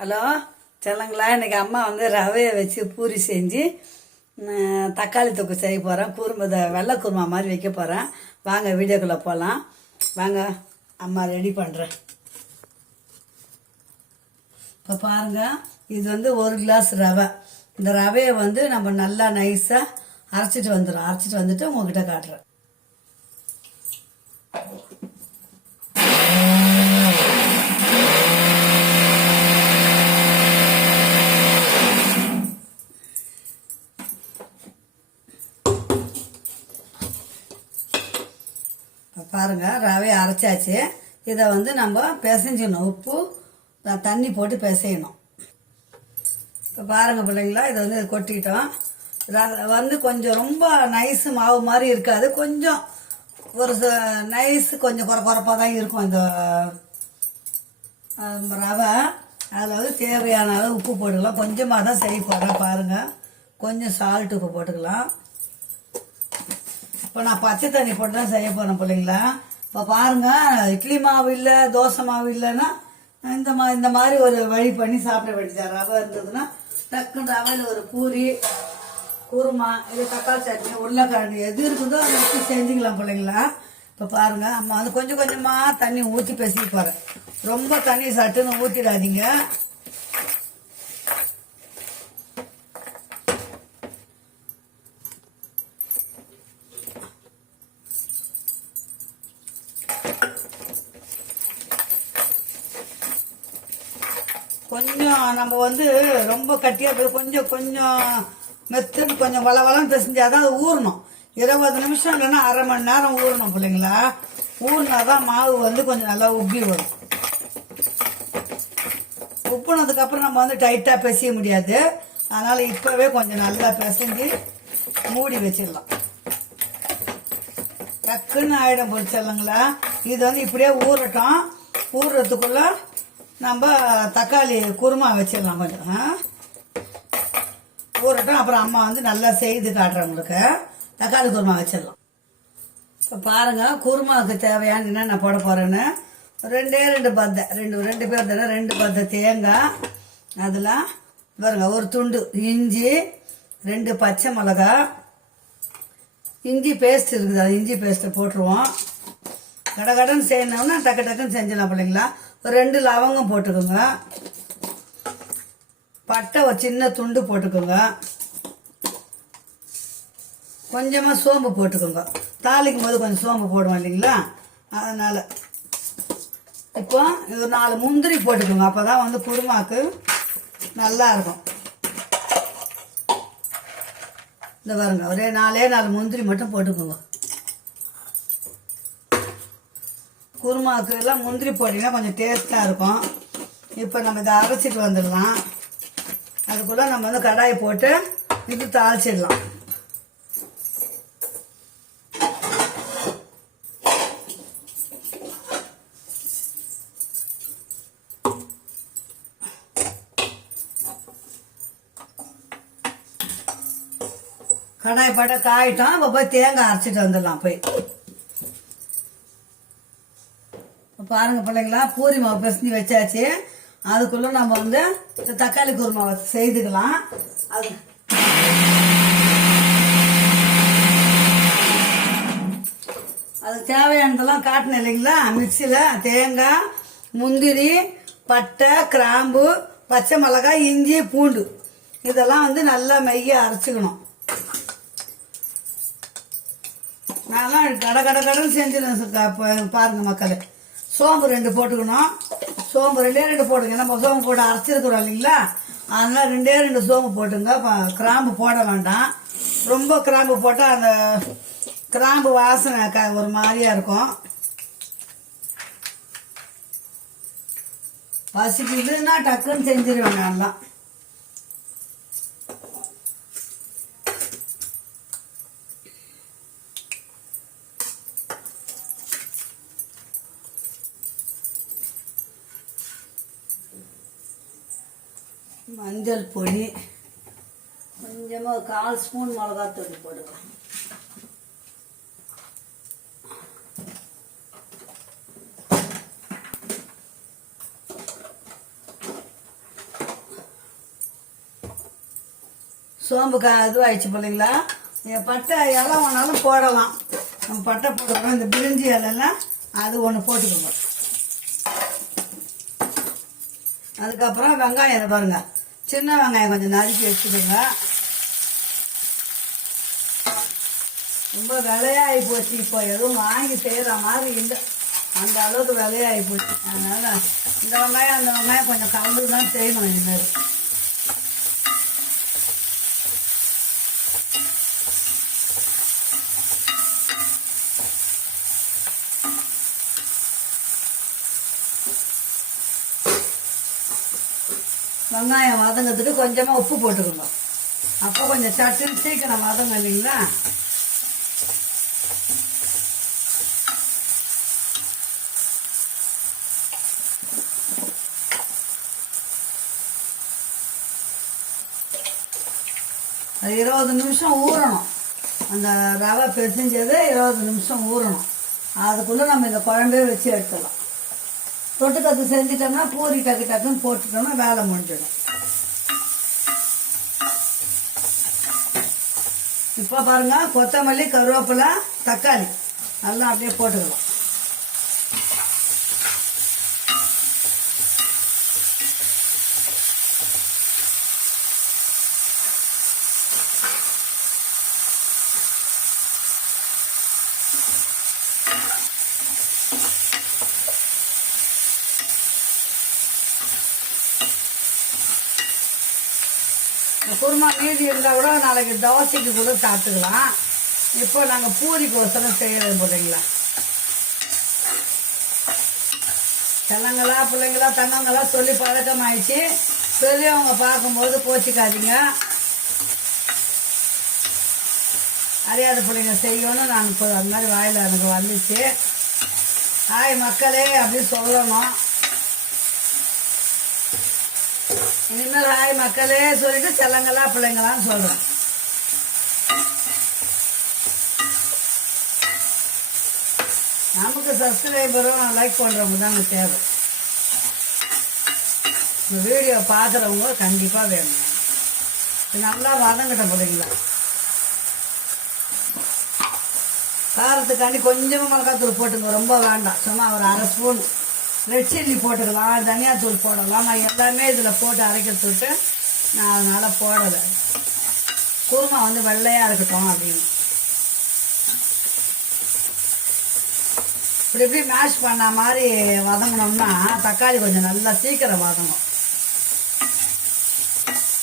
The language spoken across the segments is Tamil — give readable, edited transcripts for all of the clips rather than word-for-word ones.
ஹலோ சொல்லுங்களா. இன்றைக்கி அம்மா வந்து ரவையை வச்சு பூரி செஞ்சு தக்காளி தொக்கு செய்ய போகிறேன். வெள்ளை குருமா மாதிரி வைக்க போகிறேன். வாங்க வீடியோக்குள்ளே போகலாம். வாங்க அம்மா ரெடி பண்ணுறேன். இப்போ பாருங்கள், இது வந்து 1 கிளாஸ் ரவை. இந்த ரவையை வந்து நம்ம நல்லா நைஸாக அரைச்சிட்டு வந்துட்டு உங்ககிட்ட காட்டுறேன். பாருங்கள், ரவையை அரைச்சாச்சு. இதை வந்து நம்ம பிசைஞ்சிடணும். உப்பு தண்ணி போட்டு பிசையணும். இப்போ பாருங்கள் பிள்ளைங்களா, இதை வந்து கொட்டிட்டோம். வந்து கொஞ்சம் ரொம்ப நைஸு மாவு மாதிரி இருக்காது. கொஞ்சம் ஒரு நைஸு கொஞ்சம் குறைப்பாக தான் இருக்கும் இந்த ரவை. அதில் வந்து தேவையான அளவு உப்பு போட்டுக்கலாம். கொஞ்சமாக தான் செய்ய போகிறேன். பாருங்கள், கொஞ்சம் சால்ட் உப்பு போட்டுக்கலாம். இப்போ நான் பச்சை தண்ணி போட்டு தான் செய்ய போகிறேன் பிள்ளைங்களா. இப்போ பாருங்கள், இட்லி மாவு இல்லை, தோசை மாவு இல்லைன்னா இந்த மாதிரி ஒரு வழி பண்ணி சாப்பிட வேண்டியது. ரவை இருந்ததுன்னா டக்குன்னு ரவையில் ஒரு பூரி, குருமா, இது தக்காளி சட்னி, உருளைக்கிழங்கு எது இருக்குதோ அதை வச்சு செஞ்சுக்கலாம் பிள்ளைங்களா. இப்போ பாருங்கள், அம்மா வந்து கொஞ்சம் கொஞ்சமாக தண்ணி ஊற்றி பேசிக்க போகிறேன். ரொம்ப தண்ணி சட்டுன்னு ஊற்றிடாதீங்க. கொஞ்சம் நம்ம வந்து ரொம்ப கட்டியாக கொஞ்சம் கொஞ்சம் மெத்துன்னு கொஞ்சம் வளவளன்னு பிசைஞ்சாதான் அது ஊறணும். 20 நிமிஷம் இல்லைன்னா அரை மணி நேரம் ஊறணும் பிள்ளைங்களா. ஊறினாதான் மாவு வந்து கொஞ்சம் நல்லா உப்பி வரும். உப்புனதுக்கப்புறம் நம்ம வந்து டைட்டாக பிசைய முடியாது. அதனால் இப்போவே கொஞ்சம் நல்லா பிசைஞ்சு மூடி வச்சிடலாம். டக்குன்னு ஆயிடம் பொரிச்சிடலாங்களா. இது வந்து இப்படியே ஊறட்டும். ஊறுறதுக்குள்ள நம்ம தக்காளி குருமா வச்சிடலாம். கொஞ்சம் ஊறட்டும். அப்புறம் அம்மா வந்து நல்லா செய்து காட்டுறவங்களுக்கு தக்காளி குருமா வச்சிடலாம். இப்போ பாருங்கள், குருமாவுக்கு தேவையான என்னென்ன போட போகிறேன்னு. ரெண்டு பத்தை, ரெண்டு பேர் தானே, 2 பத்தை தேங்காய், அதில் பாருங்க ஒரு துண்டு இஞ்சி, 2 பச்சை மிளகா, இஞ்சி பேஸ்ட் இருக்குது, அது இஞ்சி பேஸ்ட்டை போட்டுருவோம். கடகடன்னு செய்யணும்னா டக்குன்னு செஞ்சிடலாம் பிள்ளைங்களா. ஒரு 2 லவங்கம் போட்டுக்கோங்க. பட்டை ஒரு சின்ன துண்டு போட்டுக்கோங்க. கொஞ்சமாக சோம்பு போட்டுக்கோங்க. தாளிக்கும் போது கொஞ்சம் சோம்பு போடுவோம் இல்லைங்களா, அதனால். இப்போ இது 4 முந்திரி போட்டுக்கோங்க. அப்போ தான் வந்து குருமாக்கு நல்லா இருக்கும். இந்த பாருங்க, ஒரே 4 முந்திரி மட்டும் போட்டுக்கோங்க. குருமாவுக்கு எல்லாம் முந்திரி போட்டிங்கன்னா கொஞ்சம் டேஸ்ட்டாக இருக்கும். இப்போ நம்ம இதை அரைச்சிட்டு வந்துடலாம். அதுக்குள்ளே நம்ம வந்து கடாயை போட்டு இது தாளிச்சிடலாம். கடாய் போட்டு காயிட்டோம். இப்போ போய் தேங்காய் அரைச்சிட்டு வந்துடலாம். போய் பாருங்க பிள்ளைங்களா, பூரி மாவு பிசைஞ்சு வச்சாச்சு. அதுக்குள்ள நம்ம வந்து தக்காளி குருமாவை செய்துக்கலாம். அது தேவையானதெல்லாம் காட்டினேன் இல்லைங்களா. மிக்சியில் தேங்காய், முந்திரி, பட்டை, கிராம்பு, பச்சை மிளகாய், இஞ்சி, பூண்டு இதெல்லாம் வந்து நல்லா மைய அரைச்சிக்கணும். நான்லாம் கடன்னு செஞ்சிருந்தேன். பாருங்க மக்களே, சோம்பு 2 போட்டுக்கணும். சோம்பு 2 போடுங்க. நம்ம சோம்பு போட்டு அரைச்சிருக்கிறோம் இல்லைங்களா, அதனால் 2 சோம்பு போட்டுங்க. கிராம்பு போட வேண்டாம். ரொம்ப கிராம்பு போட்டால் அந்த கிராம்பு வாசனை ஒரு மாதிரியா இருக்கும். பசிக்குதுன்னா டக்குன்னு செஞ்சிருவேன் நல்லா. மஞ்சள் பொடி கொஞ்சமாக 1/4 ஸ்பூன் மிளகாத்தூள் போடுவேன். சோம்பு இதுவாகிடுச்சு பிள்ளைங்களா. பட்டை இலை வேணாலும் போடலாம். நம்ம பட்டை போடுறோம். இந்த பிரிஞ்சி இலைலாம் அது ஒன்று போட்டுக்கோங்க. அதுக்கப்புறம் வெங்காயம் இதை பாருங்க, சின்ன வெங்காயம் கொஞ்சம் நறுக்கி வச்சுக்கோங்க. ரொம்ப விலையாகி போச்சு. இப்போ எதுவும் வாங்கி செய்கிற மாதிரி இல்லை, அந்த அளவுக்கு விலையாகி போச்சு. அதனால் இந்த வெங்காயம் அந்த வெங்காயம் கொஞ்சம் கலந்து தான் செய்யணும். இனிமேல் வெங்காயம் வதங்கிறதுக்கு கொஞ்சமாக உப்பு போட்டுக்கணும். அப்போ கொஞ்சம் சட்டுன்னு சீக்கிரம் வதங்க இல்லைங்களா. அது 20 நிமிஷம் ஊறணும். அந்த ரவை பிசைஞ்சது 20 நிமிஷம் ஊறணும். அதுக்குள்ளே நம்ம இந்த குழம்பே வச்சு எடுத்துடலாம். தொட்டுக்கத்து செஞ்சுட்டோம்னா பூரி டக்கு டக்குன்னு போட்டுட்டோம்னா வேலை முடிஞ்சிடும். இப்போ பாருங்க, கொத்தமல்லி, கருவேப்பிலை, தக்காளி நல்லா அப்படியே போட்டுக்கலாம். குருமா மீதி இருந்தால் கூட நாளைக்கு தோசைக்கு கூட சாப்பிட்டுக்கலாம். இப்போ நாங்கள் பூரிக்கு ஒசரம் செய்கிறது பிள்ளைங்களா. பிள்ளைங்களா தங்கங்களா சொல்லி பழக்கமாயிடுச்சு. பெரியவங்க பார்க்கும்போது கோச்சிக்காதீங்க. அறியாத பிள்ளைங்க செய்யணும்னு நான் இப்போ அந்த மாதிரி வாயில் எனக்கு வந்துச்சு. ஹாய் மக்களே அப்படின்னு சொல்லணும். இனிமேல் ஹாய் மக்களே சொல்லிட்டு செல்லங்களா பிள்ளைங்களான்னு சொல்கிறேன். நமக்கு சப்ஸ்கிரைபரும் லைக் பண்ணுறவங்க தாங்க தேவை. இந்த வீடியோ பார்க்குறவங்க கண்டிப்பாக வேணும். நல்லா வதங்கிட்ட பிள்ளைங்களா. காரத்துக்காண்டி கொஞ்சமாக மிளகாத்தூள் போட்டுங்க, ரொம்ப வேண்டாம். சும்மா ஒரு 1/2 ஸ்பூன். ரெட் சில்லி போட்டுக்கலாம், தனியாத்தூள் போடலாம். நான் எல்லாமே இதில் போட்டு அரைக்கிறது விட்டு நான் அதனால் போடலை. குருமா வந்து வெள்ளையாக இருக்கட்டும் அப்படின்னு. இப்படி மேஷ் பண்ண மாதிரி வதங்கினோம்னா தக்காளி கொஞ்சம் நல்லா சீக்கிரம் வதங்கும்.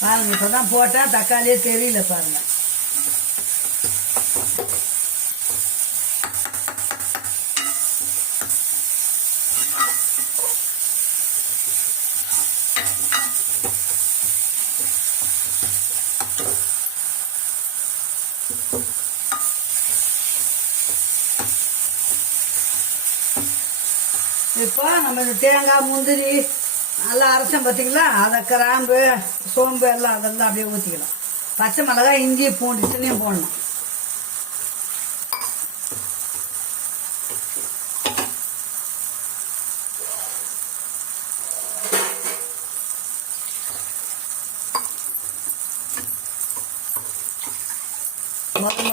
பாருங்கள், இப்போ தான் போட்டேன், தக்காளியே தெரியல பாருங்கள். இப்போ நம்ம இந்த தேங்காய், முந்திரி நல்லா அரைச்சோம் பார்த்தீங்களா, அதை கிராம்பு, சோம்பு எல்லாம் அதெல்லாம் அப்படியே ஊற்றிக்கலாம். பச்சை மிளகாய், இஞ்சி, பூண்டு சின்னையும் போடணும்.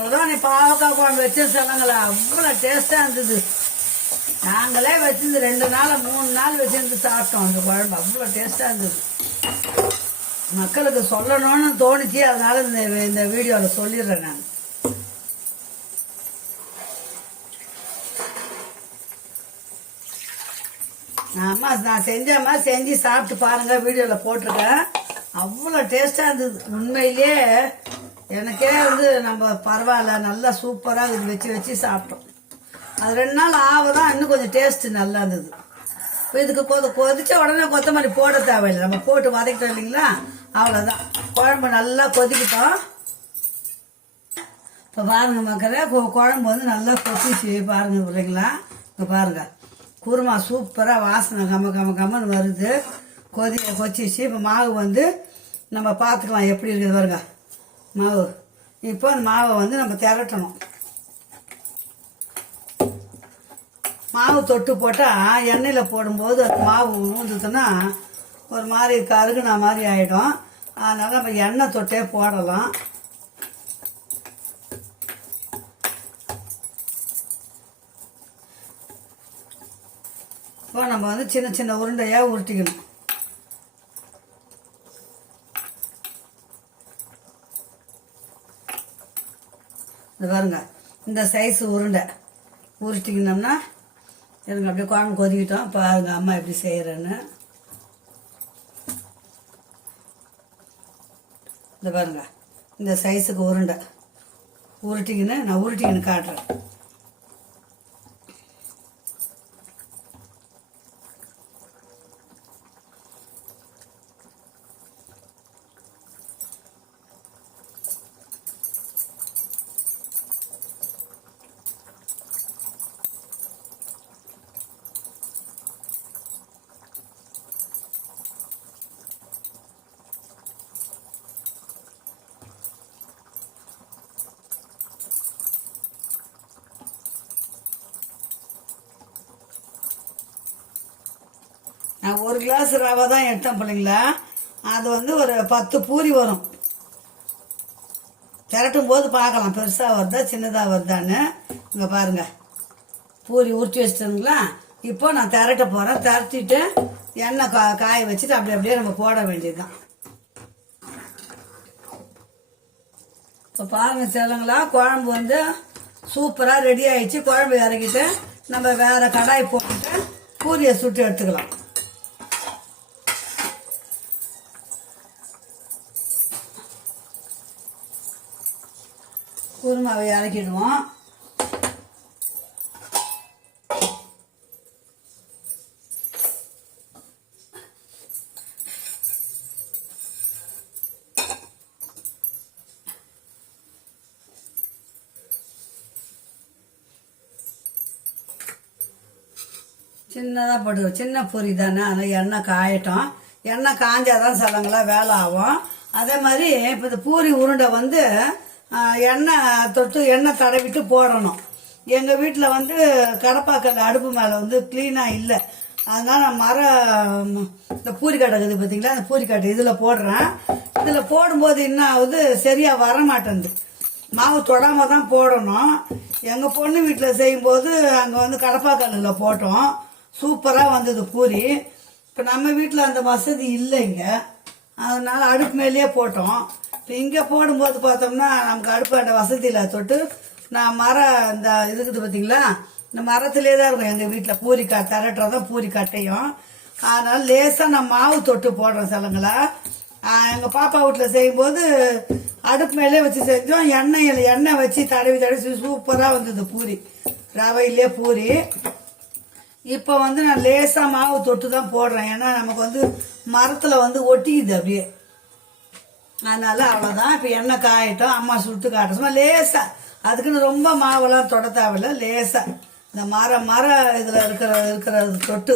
முதல்ல நீ பாவக்காய் குழம்பு வச்சு சொன்னாங்களா, அவ்வளோ டேஸ்ட்டாக இருந்தது. நாங்களே வச்சிருந்து 2 நாள் 3 நாள் வச்சிருந்து சாப்பிட்டோம். அந்த குழம்பு அவ்வளோ டேஸ்ட்டாக இருந்தது. மக்களுக்கு சொல்லணும்னு தோணுச்சு, அதனால இந்த வீடியோவில் சொல்லிடுறேன் நான். ஆமாம், நான் செஞ்சேம்மா, செஞ்சு சாப்பிட்டு பாருங்கள், வீடியோவில் போட்டிருக்கேன். அவ்வளோ டேஸ்ட்டாக இருந்தது. உண்மையிலே எனக்கே வந்து நம்ம பரவாயில்ல, நல்லா சூப்பராக இது வச்சு சாப்பிட்டோம். அது 2 நாள் ஆவதான் இன்னும் கொஞ்சம் டேஸ்ட்டு நல்லா இருந்தது. இப்போ இதுக்கு கொதிச்ச உடனே கொத்தமல்லி போட தேவையில்லை, நம்ம போட்டு வதக்கிட்டோம் இல்லைங்களா, அவ்வளோதான். குழம்பு நல்லா கொதிக்கிட்டோம். இப்போ பாருங்கள் மக்களே, குழம்பு வந்து நல்லா கொதிச்சு பாருங்கள் இல்லைங்களா. இப்போ பாருங்கள், குருமா சூப்பராக வாசனை கம்மன்னு வருது. கொதிச்சு இப்போ மாவு வந்து நம்ம பார்த்துக்கலாம் எப்படி இருக்குது பாருங்க மாவு. இப்போ அந்த மாவை வந்து நம்ம திரட்டணும். மாவு தொட்டு போட்டால் எண்ணெயில் போடும்போது அந்த மாவு ஊந்துதுன்னா ஒரு மாதிரி கருகுன மாதிரி ஆகிடும். அதனால் நம்ம எண்ணெய் தொட்டே போடலாம். இப்போ நம்ம வந்து சின்ன சின்ன உருண்டையாக உருட்டிக்கணும். இது பாருங்க, இந்த சைஸ் உருண்டை உருட்டிக்கணும்னா எனக்கு அப்படியே குழம்பு கொதிக்கிட்டோம். பாருங்க அம்மா எப்படி செய்கிறேன்னு. இந்த பாருங்க, இந்த சைஸுக்கு உருண்டை நான் உருட்டிக்கின்னு காட்டுறேன். நான் 1 கிளாஸ் ரவை தான் எடுத்தேன் பிள்ளைங்களா. அது வந்து ஒரு 10 பூரி வரும். திரட்டும் போது பார்க்கலாம் பெருசாக வருதா சின்னதாக வருதான்னு. இங்கே பாருங்கள், பூரி உருட்டி வச்சுட்டுங்களா. இப்போ நான் திரட்ட போகிறேன். திரட்டிட்டு எண்ணெய் காய வச்சுட்டு அப்படியே நம்ம போட வேண்டியதுதான். இப்போ பாருங்க செல்லுங்களா, குழம்பு வந்து சூப்பராக ரெடி ஆயிடுச்சு. குழம்பு இறக்கிட்டு நம்ம வேற கடாய் போட்டுட்டு பூரியை சுட்டு எடுத்துக்கலாம். குருமாவை இறக்கிடுவோம். சின்னதாக போட்டு, சின்ன பொரி தானே, அதில் எண்ணெய் காயட்டும். எண்ணெய் காஞ்சாதான் சிலங்களா வேலை ஆகும். அதே மாதிரி இப்போ இந்த பூரி உருண்டை வந்து எண்ணெய் தொட்டு எண்ணெய் தடவிட்டு போடணும். எங்கள் வீட்டில் வந்து கடப்பாக்கல் அடுப்பு மேலே வந்து க்ளீனாக இல்லை. அதனால் நான் இந்த பூரிக்கட்டை இருக்குது பார்த்தீங்களா, அந்த பூரிக்கட்டை இதில் போடுறேன். இதில் போடும்போது என்ன ஆகுது, சரியாக வர மாட்டேங்குது. மாவு தொடாமல் தான் போடணும். எங்கள் பொண்ணு வீட்டில் செய்யும்போது அங்கே வந்து கடப்பாக்கல்லில் போட்டோம், சூப்பராக வந்தது பூரி. இப்போ நம்ம வீட்டில் அந்த வசதி இல்லைங்க, அதனால் அடுப்பு மேலேயே போட்டோம். இப்போ இங்கே போடும்போது பார்த்தோம்னா நமக்கு அடுப்பாண்ட வசதியில் தொட்டு நான் இந்த இருக்குது பார்த்தீங்களா, இந்த மரத்துலேயே தான் இருக்கும் எங்கள் வீட்டில் பூரி திரட்டுறதான் பூரி கட்டையும். அதனால் லேசாக நான் மாவு தொட்டு போடுறேன் சிலங்களா. எங்கள் பாப்பா வீட்டில் செய்யும்போது அடுப்பு மேலே வச்சு செஞ்சோம். எண்ணெய் வச்சு தடவி சூப்பராக வந்தது பூரி, ரவையிலே பூரி. இப்போ வந்து நான் லேசாக மாவு தொட்டு தான் போடுறேன், ஏன்னா நமக்கு வந்து மரத்தில் வந்து ஒட்டிக்குது அப்படியே. அதனால அவ்வளோதான். இப்போ எண்ணெய் காயட்டும், அம்மா சுட்டு காட்ட சும்மா லேசாக, அதுக்குன்னு ரொம்ப மாவெல்லாம் தொட தேவையில்ல. லேசாக இந்த மர இதில் இருக்கிறது தொட்டு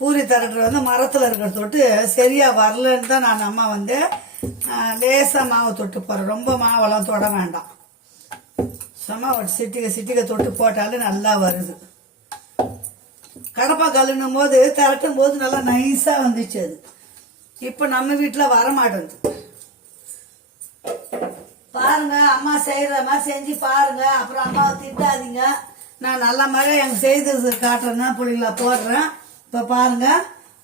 பூரி தரட்டுறது வந்து மரத்தில் இருக்கிற தொட்டு சரியாக வரலன்னு தான் நான் அம்மா வந்து லேசாக மாவு தொட்டு போகிறேன். ரொம்ப மாவெல்லாம் தொட வேண்டாம், சும்மா ஒரு சிட்டிகை தொட்டு போட்டாலும் நல்லா வருது. கடப்பா கழுனும் போது திரட்டும் போது நல்லா நைஸாக வந்துச்சு. அது இப்போ நம்ம வீட்டில் வரமாட்டேங்குது. பாருங்க, அம்மா செய்கிற மாதிரி செஞ்சு பாருங்க, அப்புறம் அம்மாவை திட்டாதீங்க. நான் நல்ல மாதிரி எனக்கு செய்து காட்டுறேன்னா பிள்ளைங்கள போடுறேன். இப்போ பாருங்க,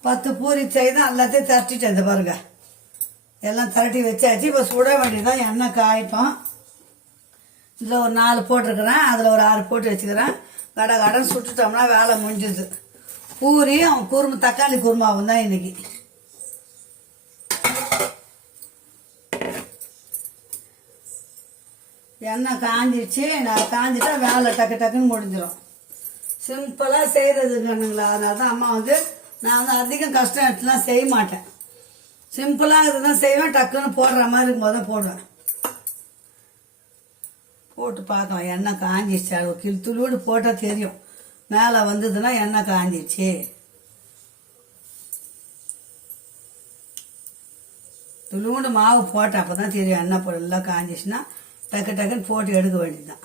10 பூரி செய்து எல்லாத்தையும் திரட்டிட்டேன். இந்த பாருங்க, எல்லாம் திரட்டி வச்சாச்சு. இப்போ சுட வேண்டியதான். எண்ணெய் காயட்டும். இதில் ஒரு 4 போட்டிருக்கிறேன், அதில் ஒரு 6 போட்டு வச்சுக்கிறேன். கடன் சுட்டுட்டோம்னா வேலை முடிஞ்சுது. பூரியும் தக்காளி குருமாவும் தான் இன்னைக்கு. எண்ணெய் காஞ்சிடுச்சு. நான் காஞ்சிட்டா வேலை டக்குன்னு முடிஞ்சிடும். சிம்பிளாக செய்கிறதுங்கண்ணுங்களா. அதனால தான் அம்மா வந்து நான் வந்து அதிகம் கஷ்டம் எடுத்துலாம் செய்ய மாட்டேன். சிம்பிளாக இதுதான் செய்வேன். டக்குன்னு போடுற மாதிரி இருக்கும்போது தான் போடுவேன். போட்டு பார்க்கலாம். எண்ணெய் காஞ்சிடுச்சு. அது துளியோடு போட்டால் தெரியும். மேலே வந்ததுன்னா எண்ணெய் காஞ்சிடுச்சு. துளியோண்டு மாவு போட்டேன், அப்போ தான் தெரியும் எண்ணெய் எல்லாம் காஞ்சிச்சுன்னா. டக்குன்னு போட்டு எடுக்க வேண்டியதுதான்.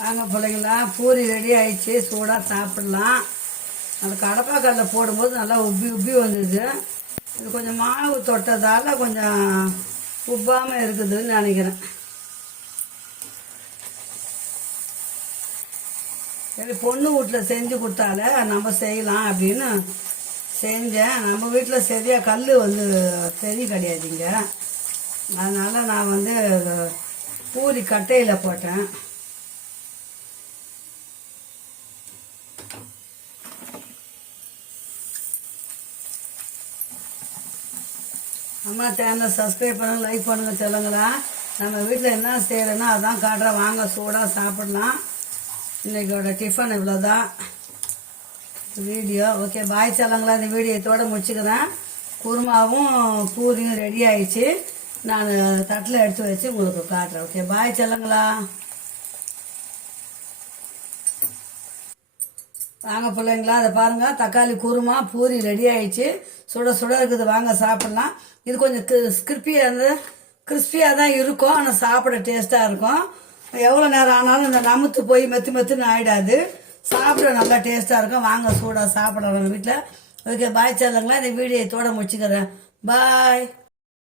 வாங்க பிள்ளைங்களா, பூரி ரெடி ஆயிடுச்சு, சூடாக சாப்பிடலாம். அது கடப்பாக்கல்ல போடும்போது நல்லா உப்பி உப்பி வந்தது. இது கொஞ்சம் மாவு தொட்டதால் கொஞ்சம் உப்பாமல் இருக்குதுன்னு நினைக்கிறேன். சரி, பொண்ணு வீட்டில் செஞ்சு கொடுத்தால நம்ம செய்யலாம் அப்படின்னு செஞ்சேன். நம்ம வீட்டில் சரியாக கல் வந்து சரி கிடையாதுங்க. அதனால் நான் வந்து பூரி கட்டையில் போட்டேன். அம்மா சேனலை சப்ஸ்கிரைப் பண்ணுங்க, லைக் பண்ணுங்க சொல்லுங்களா. நம்ம வீட்டில் என்ன செய்கிறோன்னா அதான் காட்டுறேன். வாங்க சூடாக சாப்பிடலாம். இன்றைக்கோட டிஃபன் இவ்வளோதான் வீடியோ. ஓகே, பாய் சொல்லுங்களா. இந்த வீடியோ இதோட முடிச்சுக்கிறேன். குருமாவும் பூரியும் ரெடி ஆயிடுச்சு. நான் தட்டில் எடுத்து வச்சு உங்களுக்கு காட்டுறேன். ஓகே, பாய் சொல்லுங்களா. வாங்க பிள்ளைங்களா, அதை பாருங்கள், தக்காளி குருமா பூரி ரெடி ஆயிடுச்சு. சுட சுட இருக்குது, வாங்க சாப்பிட்லாம். இது கொஞ்சம் கிறிஸ்பியாக தான் இருக்கும், ஆனால் சாப்பிட டேஸ்ட்டாக இருக்கும். எவ்வளோ நேரம் ஆனாலும் இந்த நமுத்து போய் மெத்துன்னு ஆகிடாது. சாப்பிட நல்லா டேஸ்ட்டாக இருக்கும். வாங்க சூடாக சாப்பிடலாம் வீட்டில். ஓகே, பாய் சொல்லுங்களா. இந்த வீடியோ இதோட முடிச்சுக்கிறேன். பாய்.